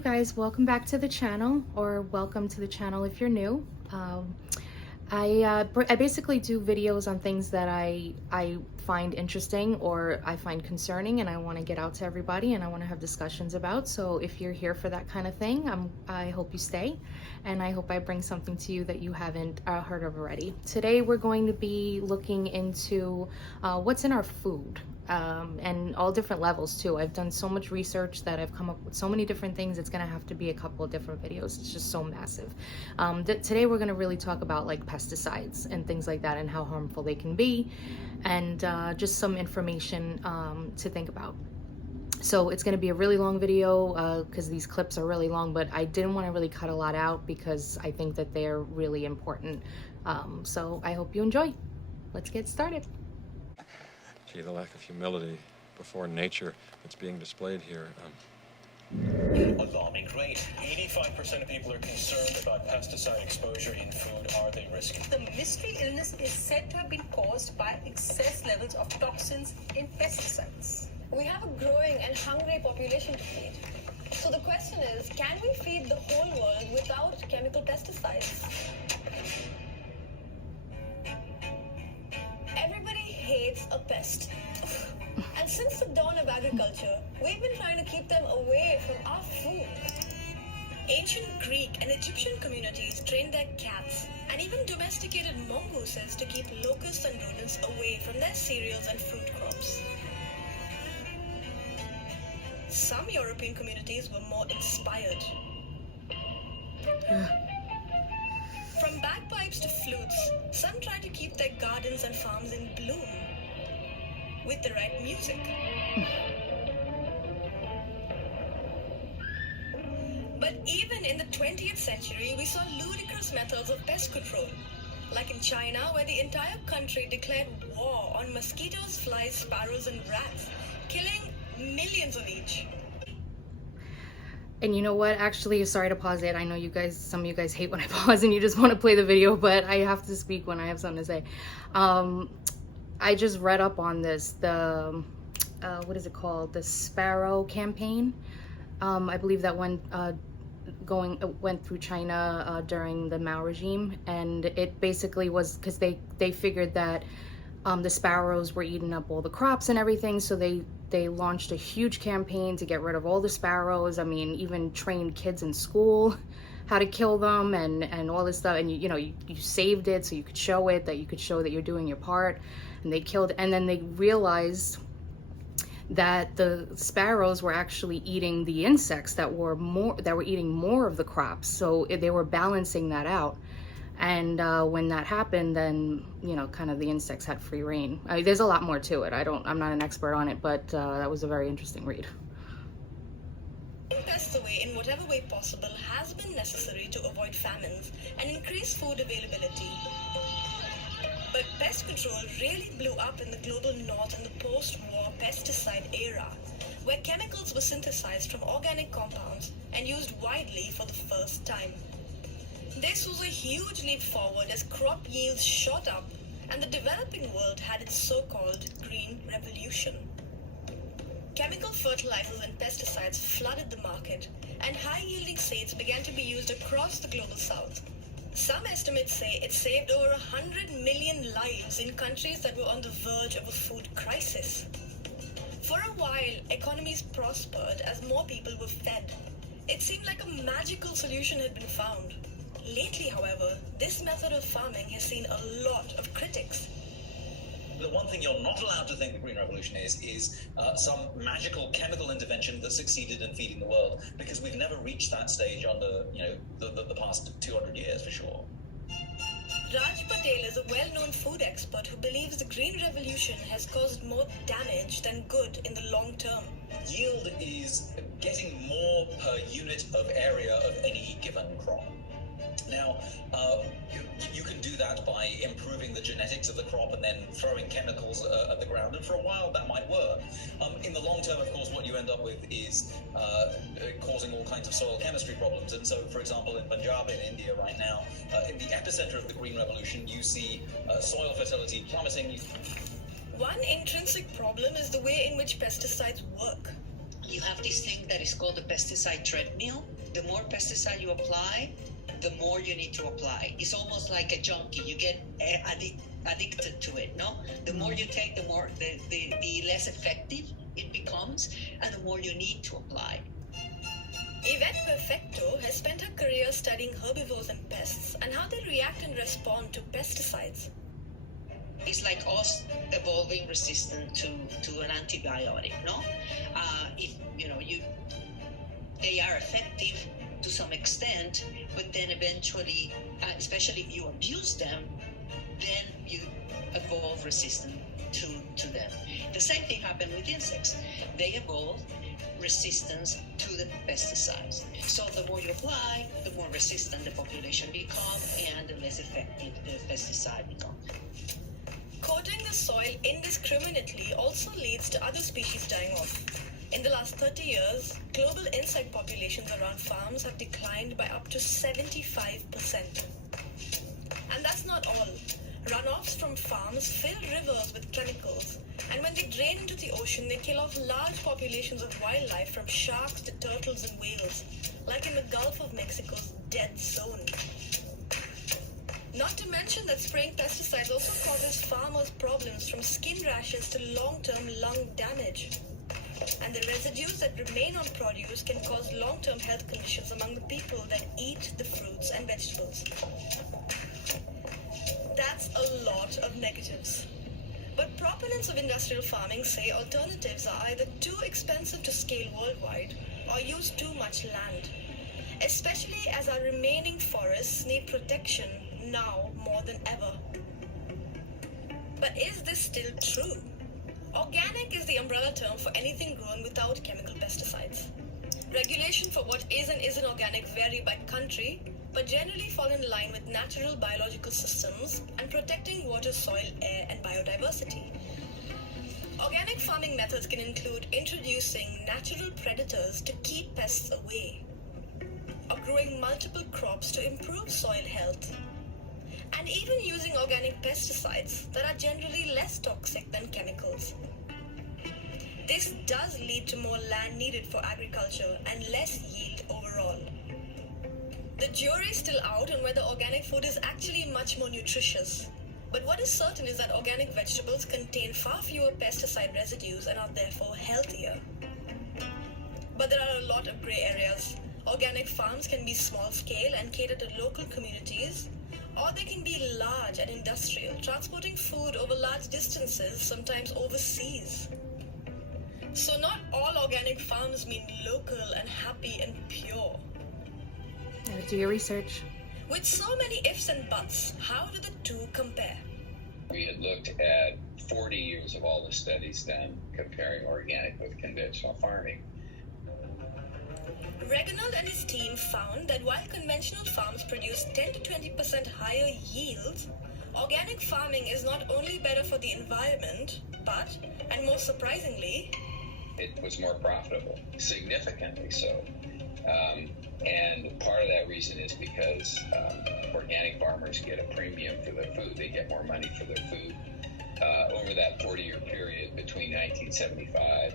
you guys, welcome back to the channel, or welcome to the channel if you're new. I basically do videos on things that I find interesting or I find concerning, and I want to get out to everybody and I want to have discussions about. So if you're here for that kind of thing, I hope you stay, and I hope I bring something to you that you haven't heard of already. Today we're going to be looking into what's in our food. And all different levels too. I've done so much research that I've come up with so many different things. It's gonna have to be a couple of different videos. It's just so massive. Today we're gonna really talk about like pesticides and things like that and how harmful they can be, and just some information to think about. So it's going to be a really long video because these clips are really long, but I didn't want to really cut a lot out because I think that they're really important. So I hope you enjoy. Let's get started. Gee, the lack of humility before nature that's being displayed here. Alarming rate. 85% of people are concerned about pesticide exposure in food. Are they risky? The mystery illness is said to have been caused by excess levels of toxins in pesticides. We have a growing and hungry population to feed. So the question is, can we feed the whole world without chemical pesticides? Everybody hates a pest. And since the dawn of agriculture, we've been trying to keep them away from our food. Ancient Greek and Egyptian communities trained their cats and even domesticated mongooses to keep locusts and rodents away from their cereals and fruit crops. Some European communities were more inspired. From bagpipes to flutes, some tried to keep their gardens and farms in bloom with the right music. But even in the 20th century, we saw ludicrous methods of pest control, like in China, where the entire country declared war on mosquitoes, flies, sparrows, and rats, killing millions of each. And you know what? Actually, sorry to pause it. I know you guys, some of you guys hate when I pause and you just want to play the video, but I have to speak when I have something to say. I just read up on this, the, what is it called? The Sparrow Campaign. I believe that went through China during the Mao regime, and it basically was because they figured that the sparrows were eating up all the crops and everything, so they launched a huge campaign to get rid of all the sparrows. I mean, even trained kids in school how to kill them and all this stuff, and you know, you saved it so you could show it, that you could show that you're doing your part. And they killed, and then they realized that the sparrows were actually eating the insects that were eating more of the crops, so they were balancing that out. And when that happened, then, you know, kind of the insects had free reign. I mean, there's a lot more to it. I'm not an expert on it, but that was a very interesting read. Keeping pests away in whatever way possible has been necessary to avoid famines and increase food availability. But pest control really blew up in the global north in the post-war pesticide era, where chemicals were synthesized from organic compounds and used widely for the first time. This was a huge leap forward as crop yields shot up and the developing world had its so-called Green Revolution. Chemical fertilizers and pesticides flooded the market, and high-yielding seeds began to be used across the global south. Some estimates say it saved over 100 million lives in countries that were on the verge of a food crisis. For a while, economies prospered as more people were fed. It seemed like a magical solution had been found. Lately, however, this method of farming has seen a lot of critics. The one thing you're not allowed to think the Green Revolution is some magical chemical intervention that succeeded in feeding the world, because we've never reached that stage under, you know, the past 200 years for sure. Raj Patel is a well-known food expert who believes the Green Revolution has caused more damage than good in the long term. Yield is getting more per unit of area of any given crop. Now, you can do that by improving the genetics of the crop and then throwing chemicals at the ground, and for a while that might work. In the long term, of course, what you end up with is causing all kinds of soil chemistry problems. And so, for example, in Punjab in India right now, in the epicenter of the Green Revolution, you see soil fertility plummeting. One intrinsic problem is the way in which pesticides work. you have this thing that is called the pesticide treadmill. The more pesticide you apply, the more you need to apply. It's almost like a junkie. You get addicted to it, no? The more you take, the less effective it becomes, and the more you need to apply. Yvette Perfecto has spent her career studying herbivores and pests and how they react and respond to pesticides. It's like us evolving resistant to an antibiotic, no? If they are effective to some extent, but then eventually, especially if you abuse them, then you evolve resistant to them. The same thing happened with insects. They evolve resistance to the pesticides. So the more you apply, the more resistant the population become, and the less effective the pesticide becomes. Coating the soil indiscriminately also leads to other species dying off. In the last 30 years, global insect populations around farms have declined by up to 75%. And that's not all. Runoffs from farms fill rivers with chemicals, and when they drain into the ocean, they kill off large populations of wildlife from sharks to turtles and whales, like in the Gulf of Mexico's dead zone. Not to mention that spraying pesticides also causes farmers problems from skin rashes to long-term lung damage. And the residues that remain on produce can cause long-term health conditions among the people that eat the fruits and vegetables. That's a lot of negatives. But proponents of industrial farming say alternatives are either too expensive to scale worldwide or use too much land, especially as our remaining forests need protection now more than ever. But is this still true? Organic is the umbrella term for anything grown without chemical pesticides. Regulation for what is and isn't organic vary by country, but generally fall in line with natural biological systems and protecting water, soil, air, and biodiversity. Organic farming methods can include introducing natural predators to keep pests away, or growing multiple crops to improve soil health, and even using organic pesticides that are generally less toxic than chemicals. This does lead to more land needed for agriculture and less yield overall. The jury's still out on whether organic food is actually much more nutritious. But what is certain is that organic vegetables contain far fewer pesticide residues and are therefore healthier. But there are a lot of grey areas. Organic farms can be small scale and cater to local communities, or they can be large and industrial, transporting food over large distances, sometimes overseas. So not all organic farms mean local and happy and pure. Do your research. With so many ifs and buts, how do the two compare? We had looked at 40 years of all the studies done comparing organic with conventional farming. Reginald and his team found that while conventional farms produce 10 to 20% higher yields, organic farming is not only better for the environment, but, and most surprisingly, it was more profitable, significantly so. And part of that reason is because organic farmers get a premium for their food. They get more money for their food. Over that 40-year period between 1975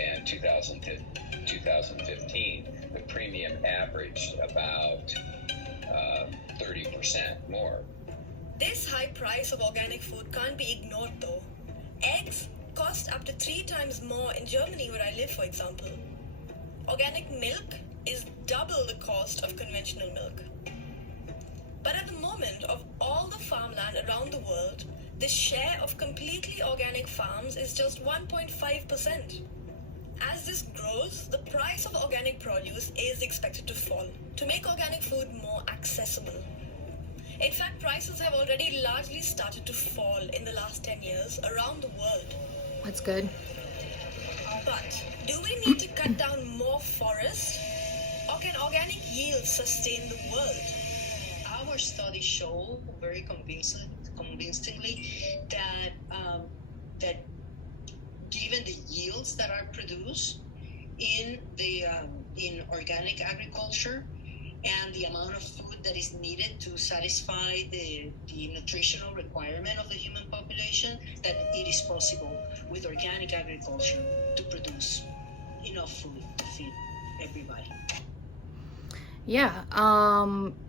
and 2015, the premium averaged about 30% more. This high price of organic food can't be ignored though. Eggs cost up to 3 times more in Germany, where I live, for example. Organic milk is double the cost of conventional milk. But at the moment, of all the farmland around the world, the share of completely organic farms is just 1.5%. As this grows, the price of organic produce is expected to fall to make organic food more accessible. In fact, prices have already largely started to fall in the last 10 years around the world. That's good. But do we need to cut down more forests? Or can organic yields sustain the world? Our studies show very convincingly that that given the yields that are produced in organic agriculture and the amount of food that is needed to satisfy the nutritional requirement of the human population, that it is possible with organic agriculture to produce enough food to feed everybody. Yeah,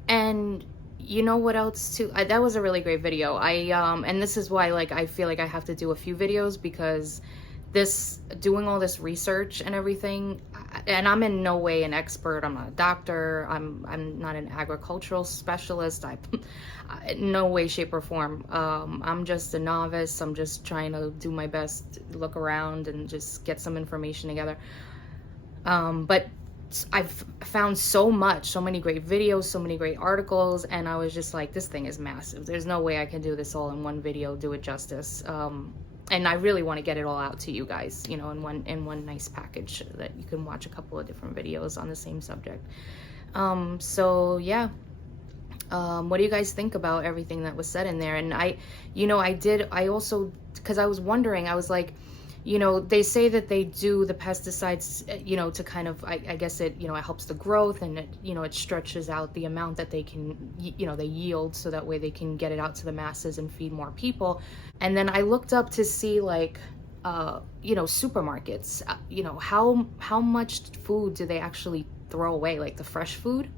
and you know what else too? That was a really great video. And this is why, like, I feel like I have to do a few videos, because doing all this research and everything, and I'm in no way an expert. I'm not a doctor. I'm not an agricultural specialist. No way, shape, or form. I'm just a novice. I'm just trying to do my best, look around, and just get some information together. But I've found so many great videos, so many great articles, and I was just like, this thing is massive. There's no way I can do this all in one video, do it justice. And I really want to get it all out to you guys, you know, in one nice package that you can watch a couple of different videos on the same subject. So yeah. What do you guys think about everything that was said in there? And I also, because I was wondering, I was like, you know, they say that they do the pesticides, you know, to kind of, I guess it, you know, it helps the growth, and it, you know, it stretches out the amount that they can, you know, they yield, so that way they can get it out to the masses and feed more people. And then I looked up to see, like, you know, supermarkets, you know, how much food do they actually throw away, like the fresh food,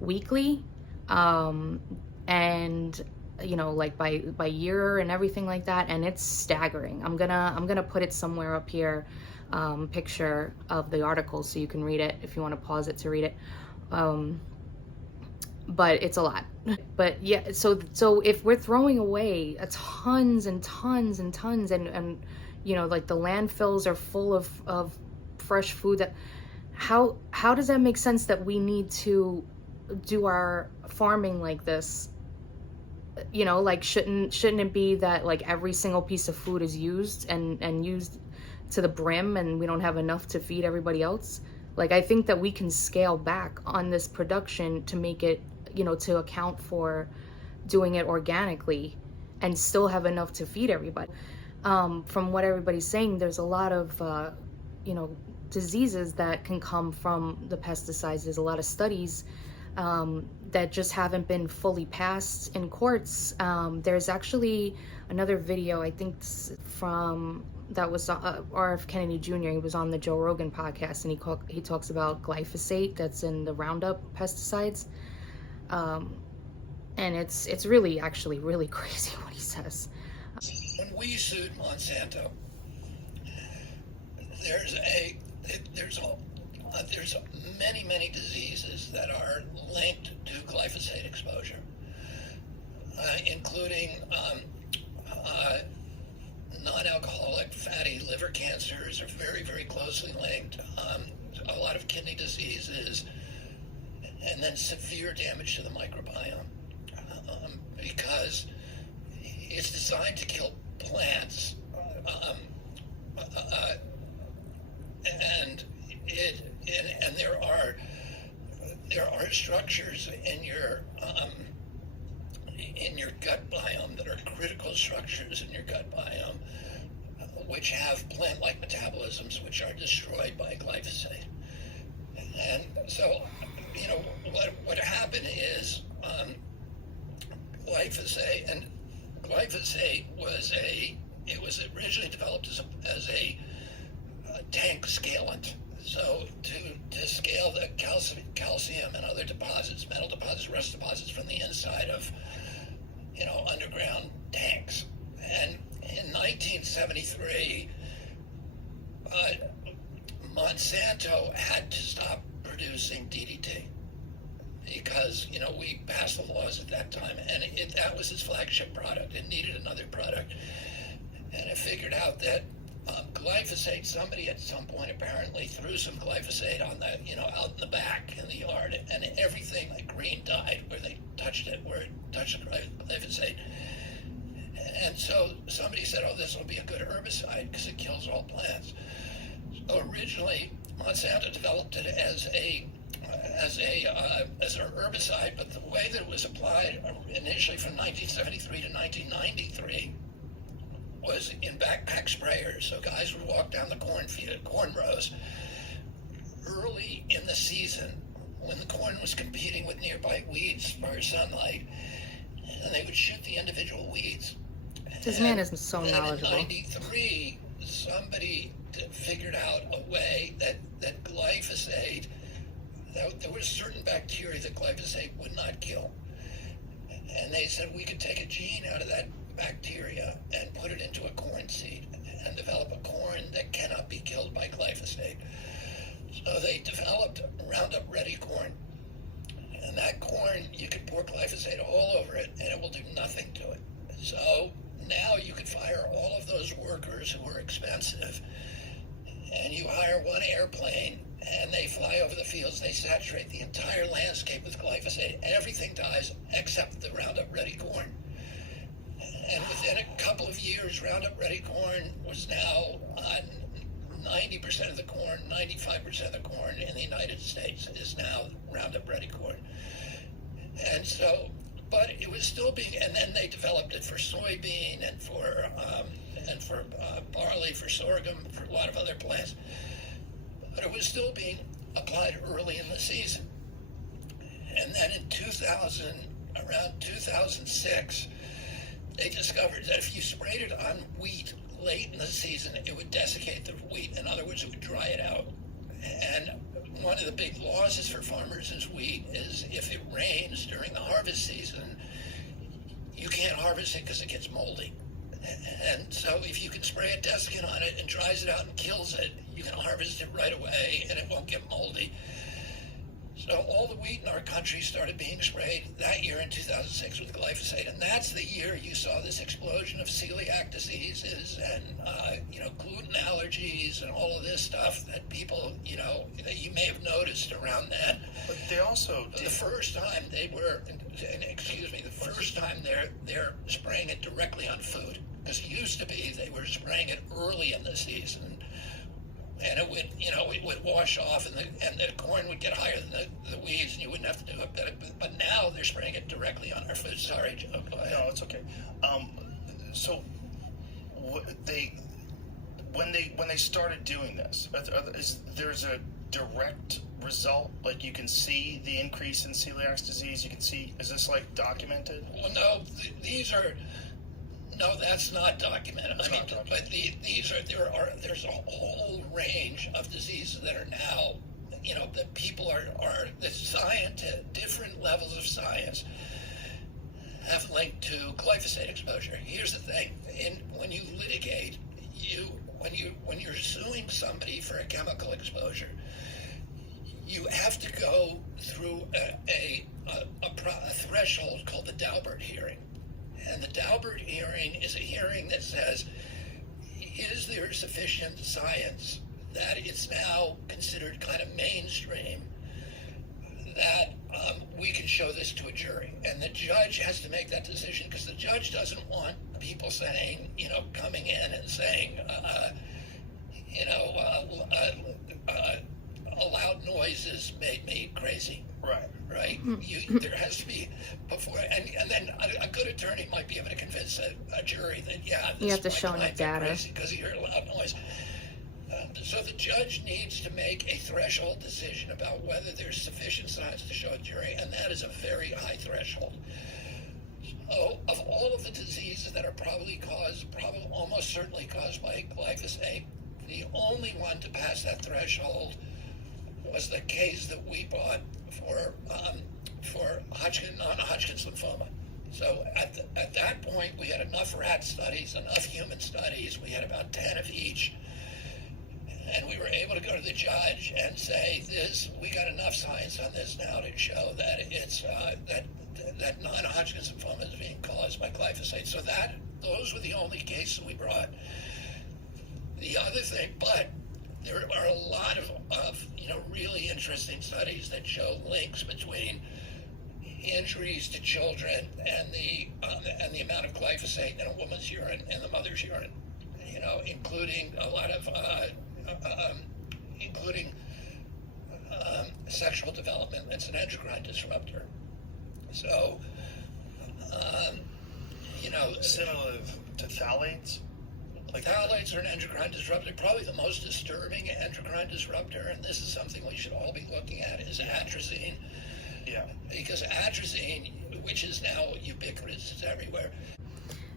weekly, and you know, like by year and everything like that, and it's staggering. I'm gonna put it somewhere up here, picture of the article, so you can read it if you want to pause it to read it. But it's a lot. But yeah, so if we're throwing away tons and tons and tons, and you know, like the landfills are full of fresh food, that how does that make sense that we need to do our farming like this? You know, like, shouldn't it be that, like, every single piece of food is used and used to the brim, and we don't have enough to feed everybody else? Like, I think that we can scale back on this production to make it, you know, to account for doing it organically and still have enough to feed everybody. From what everybody's saying, there's a lot of you know, diseases that can come from the pesticides. There's a lot of studies that just haven't been fully passed in courts. There's actually another video, I think that was R.F. Kennedy Jr. He was on the Joe Rogan podcast, and he talks about glyphosate that's in the Roundup pesticides. And it's really, actually really crazy what he says. When we sued Monsanto, there's many diseases that are linked to glyphosate exposure, including non-alcoholic fatty liver cancers are very closely linked, a lot of kidney diseases, and then severe damage to the microbiome, because it's designed to kill plants, and there are structures in your gut biome that are critical structures in your gut biome, which have plant-like metabolisms which are destroyed by glyphosate. And so, you know, what happened is glyphosate was originally developed as a tank scalant. So to scale the calcium and other deposits, metal deposits, rust deposits from the inside of, you know, underground tanks. And in 1973, Monsanto had to stop producing DDT because, you know, we passed the laws at that time, and that was its flagship product. It needed another product, and it figured out that glyphosate, somebody at some point apparently threw some glyphosate on the, you know, out in the back in the yard, and everything like green died where they touched it, where it touched the glyphosate. And so somebody said, oh, this will be a good herbicide because it kills all plants. So originally, Monsanto developed it as an herbicide, but the way that it was applied initially from 1973 to 1993 was in backpack sprayers. So guys would walk down the corn rows early in the season when the corn was competing with nearby weeds for sunlight, and they would shoot the individual weeds. This man is so knowledgeable. In 93, somebody figured out a way that glyphosate, there was certain bacteria that glyphosate would not kill. And they said we could take a gene out of that bacteria and put it into a corn seed and develop a corn that cannot be killed by glyphosate. So they developed Roundup Ready corn. And that corn, you can pour glyphosate all over it and it will do nothing to it. So now you can fire all of those workers who are expensive, and you hire one airplane and they fly over the fields, they saturate the entire landscape with glyphosate. Everything dies except the Roundup Ready corn. And within a couple of years, Roundup Ready corn was now on 90% of the corn, 95% of the corn in the United States is now Roundup Ready corn. And so, but it was still being, and then they developed it for soybean and for barley, for sorghum, for a lot of other plants. But it was still being applied early in the season. And then in around 2006, they discovered that if you sprayed it on wheat late in the season, it would desiccate the wheat. In other words, it would dry it out. And one of the big losses for farmers in wheat is if it rains during the harvest season, you can't harvest it because it gets moldy. And so if you can spray a desiccant on it and dries it out and kills it, you can harvest it right away and it won't get moldy. So all the wheat in our country started being sprayed that year in 2006 with glyphosate, and that's the year you saw this explosion of celiac diseases and gluten allergies and all of this stuff that people, that you may have noticed around then. But they also did. The first time they're spraying it directly on food, because it used to be they were spraying it early in the season. And it would, it would wash off, and the corn would get higher than the weeds, and you wouldn't have to do it. But now they're spraying it directly on our food. Sorry, Joe. Go ahead. No, it's okay. So when they started doing this, there's a direct result? Like you can see the increase in celiac disease. You can see. Is this like documented? Well, no. These are. No, that's not documented. But there's a whole range of diseases that are now, that people the science, different levels of science have linked to glyphosate exposure. Here's the thing: when you litigate, when you're suing somebody for a chemical exposure, you have to go through a threshold called the Daubert hearing. And the Daubert hearing is a hearing that says, is there sufficient science that it's now considered kind of mainstream that we can show this to a jury? And the judge has to make that decision, because the judge doesn't want people saying, coming in and saying, loud noises made me crazy. Right? There has to be before, and then a good attorney might be able to convince a jury that you have to show enough data because you hear a loud noise. So the judge needs to make a threshold decision about whether there's sufficient science to show a jury, and that is a very high threshold. So of all of the diseases that are probably almost certainly caused by glyphosate, the only one to pass that threshold was the case that we brought for non-Hodgkin's lymphoma. So at that point, we had enough rat studies, enough human studies. We had about 10 of each, and we were able to go to the judge and say, we got enough science on this now to show that it's that non-Hodgkin's lymphoma is being caused by glyphosate. So those were the only cases we brought. The other thing, but there are a lot of really interesting studies that show links between injuries to children and the amount of glyphosate in a woman's urine and the mother's urine, including a lot of sexual development. It's an endocrine disruptor. So, similar to phthalates. Phthalates are an endocrine disruptor. Probably the most disturbing endocrine disruptor, and this is something we should all be looking at, is atrazine. Yeah. Because atrazine, which is now ubiquitous, it's everywhere.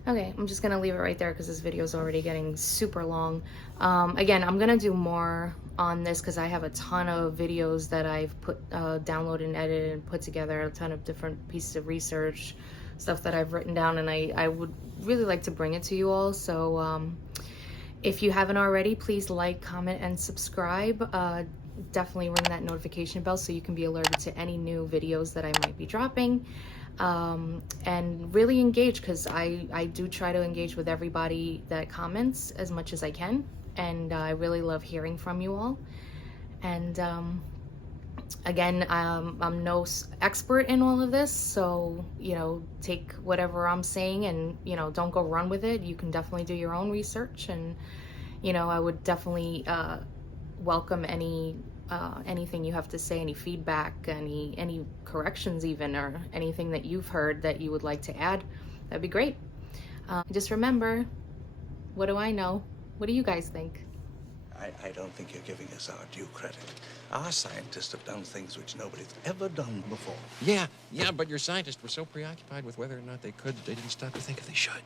Okay, I'm just gonna leave it right there because this video is already getting super long. Again, I'm gonna do more on this because I have a ton of videos that I've downloaded and edited and put together, a ton of different pieces of research, stuff that I've written down, and I would really like to bring it to you all. So if you haven't already, please like, comment, and subscribe. Definitely ring that notification bell so you can be alerted to any new videos that I might be dropping. And really engage, because I do try to engage with everybody that comments as much as I can, and I really love hearing from you all. And again, I'm no expert in all of this, so take whatever I'm saying and don't go run with it. You can definitely do your own research, and I would definitely welcome anything you have to say, any feedback, any corrections even, or anything that you've heard that you would like to add. That'd be great. Just remember, what do I know? What do you guys think? I don't think you're giving us our due credit. Our scientists have done things which nobody's ever done before. Yeah, but your scientists were so preoccupied with whether or not they could that they didn't stop to think if they should.